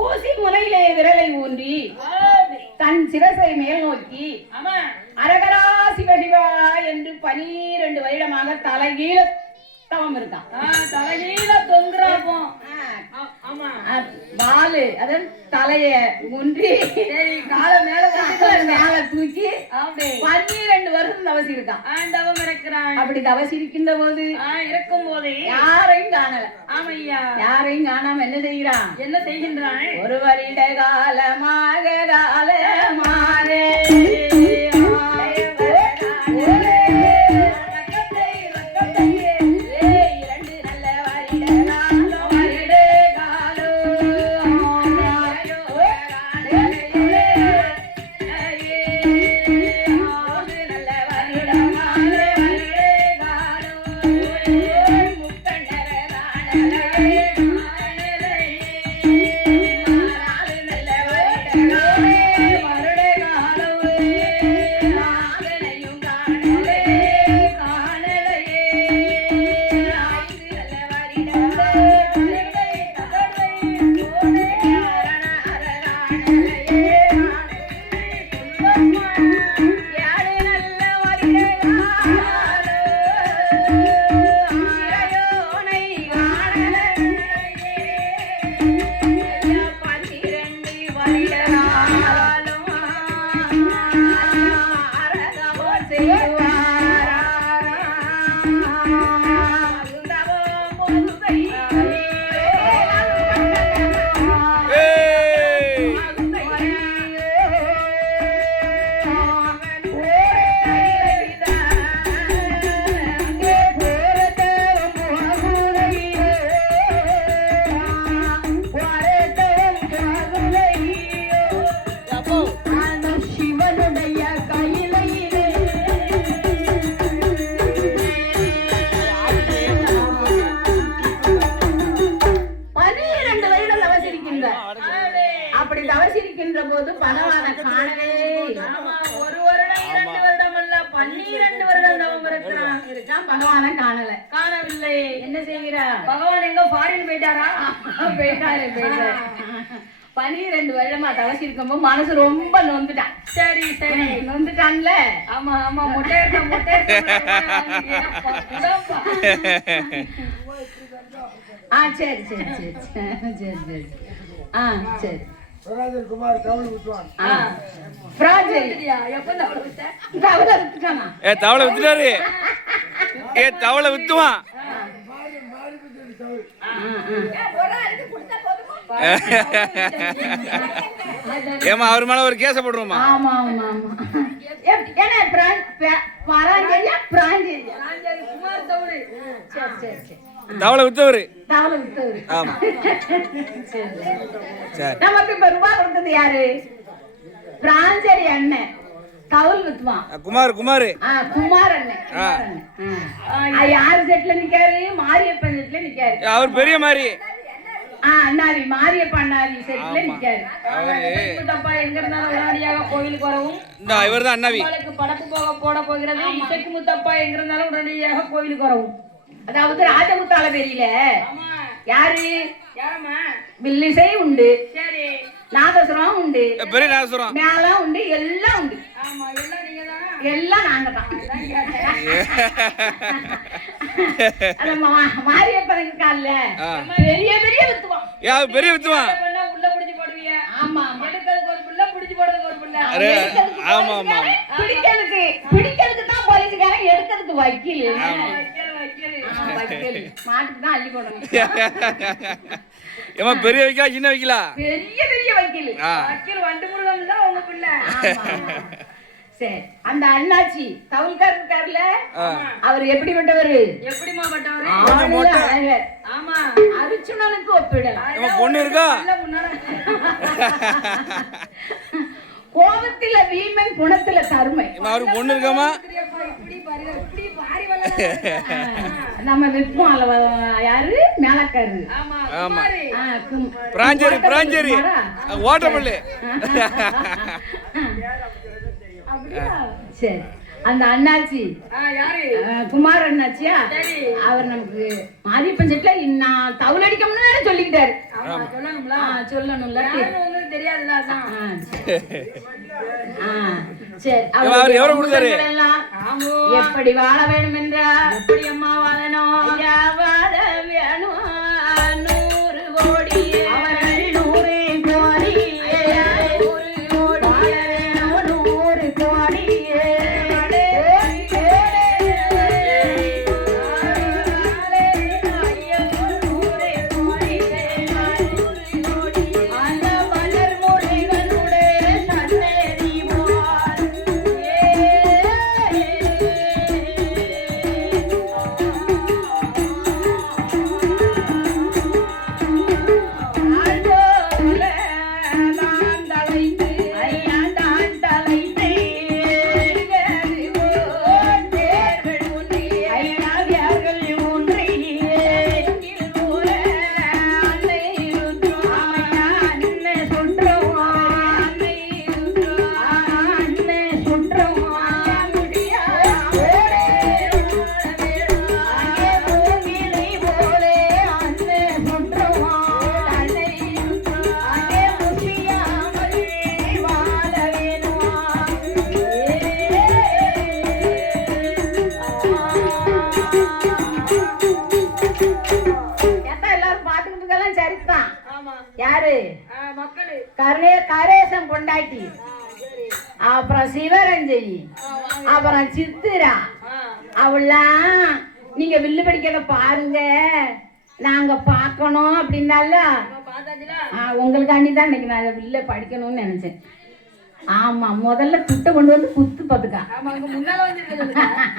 ஊசி முனையிலே விரலை ஊன்றி தன் சிரசை மேல் நோக்கி அரகரா சிவசிவா என்று 12 வருடமாக தலைகீழ தவம் இருக்கான். தலைகீழ தொங்குறாப்போம். வாலு அதான் தலைய ஊன்றி கால மேல மேல தூக்கி 12 வருஷம் தவசி இருக்கான். தவம் இருக்கிறான். அப்படி தவசி இருக்கின்ற போது இருக்கும் போதே யாரையும் காணல. ஆமையா, யாரையும் காணாம என்ன செய்கிறான்? என்ன செய்கின்றான்? ஒரு வருட காலமாக அப்படி தவசிருக்கின்ற போது பகவான காணவே. ஒரு வருடம் 2 வருடம் அல்ல 12 வருடம் தவம் இருக்கான். பகவான காணல, காணவில்லை. என்ன செய்கிறா? பகவான் எங்க ஃபாரின் போயிட்டாரா? போயிட்டாரு. 12 வருடமா தவசி இருக்கும்போது மனசு ரொம்ப நொந்துட்டான். சரி சரி, நொந்துட்டான்ல. ஆமா ஆமா, மொட்டை சரி சரி சரி சரி சரி சரி சரி. குமார் தவளை விட்டுவான். தவளை வித்துட்டாரு. தவளை வித்துவான். ஏமா அவர் மேல ஒரு கேச போடுறோமா? ஆமா ஆமா ஆமா. தவளை வித்தவரு. ஆமா. நமக்கு இப்ப ரூபா கொடுத்தது யாரு? பிராஞ்சரி அண்ணன். கவுல் வித்துவான் குமார். குமார் அண்ணன். யாரு செட்ல நிக்காரு? மாரியப்பன் செட்ல நிக்காரு. அவர் பெரிய மாதிரி. அண்ணாவி மாரியப்ப அண்ணாவி செட்ல நிக்காரு. தப்பா எங்க இருந்தாலும் உடனடியாக கோயிலுக்கு வரவும். இவர்தான் அண்ணாவி. படப்பு போட போகிறது. இசைக்கு முத்தப்பா எங்க இருந்தாலும் உடனடியாக கோயிலுக்கு வரவும். அதாவது ராஜமுத்தால பேரியில யாரு? வில்லிசை உண்டு, நாதசுரம் உண்டு, பெரிய நாதசுரம் மேளம் உண்டு, எல்லாம் உண்டு. எல்லாம் நாங்க தான். மாரியப்பன் இருக்கான்ல, பெரிய பெரிய வித்துவான். பெரிய வித்துவான். உள்ள புடிச்சு போடுவீங்க. ஆமா, எடுக்கிறதுக்கு ஒரு புள்ள, புடிச்சு போடுறதுக்கு ஒரு புள்ள. ஆமா ஆமா. பிடிக்கிறதுக்கு தான் போலீஸ்காரன், எடுக்கிறதுக்கு வக்கீல். மாட்டுக்கு தான் அள்ளி போடணும். ஏமா பெரிய வைக்கலா சின்ன வைக்கலா? பெரிய பெரிய வக்கீல். வக்கீல் வண்டு முருகன் தான் உங்க பிள்ளை. சரி, அந்த அண்ணாச்சி தவுல்கார் இருக்காருல்ல, அவர் எப்படிப்பட்டவர்? எப்படிமா பட்டவர்? அழகர். ஆமா, அர்ஜுனனுக்கு ஒப்பிடலாம். பொண்ணு இருக்கா? கோபத்தில வீமன், குணத்தில தருமை. அவருக்கு பொண்ணு இருக்காமா? நம்ம விற்போம். யாரு? மேலக்காரு. ஆமா, பிராஞ்சரி ஓட்டப்பள்ளி. சரி, அந்த அண்ணாச்சி குமார் அண்ணாச்சியா, அவர் நமக்கு மாரியப்பன் செட்ல நான் தவுல் அடிக்கணும்னு சொல்லிக்கிட்டாரு. ஆமா சொல்லணும்ல சொல்லணும்ல யாருன்னு உங்களுக்கு தெரியாதுல்ல அதான் சரி அவர் எவரை கொடுத்தாரு? ஆமோ எப்படி வாழ வேண்டும் என்றால் எப்படி அம்மா வாழணும் ஐயா வாழ வேணும் 100 கோடி அவர்கள் 100 கோடி 100 கோடி 100 கோடி அந்த மலர் மொழிகளுடைய சன்னதி போல் யாரு மக்களு கரேசம் பொண்டாட்டி அப்புறம் சிவரஞ்சனி அப்புறம் சித்திரா அவெல்லாம் நீங்க வில்லு படிக்கிறத பாருங்க நாங்க பார்க்கணும் அப்படின்னால உங்களுக்காண்டி தான் இன்னைக்கு நான் வில்ல படிக்கணும்னு நினைச்சேன். ஆமா முதல்ல துட்டை கொண்டு வந்து குத்து பார்த்துக்கா.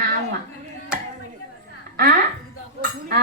ஆமா ஆ ஆ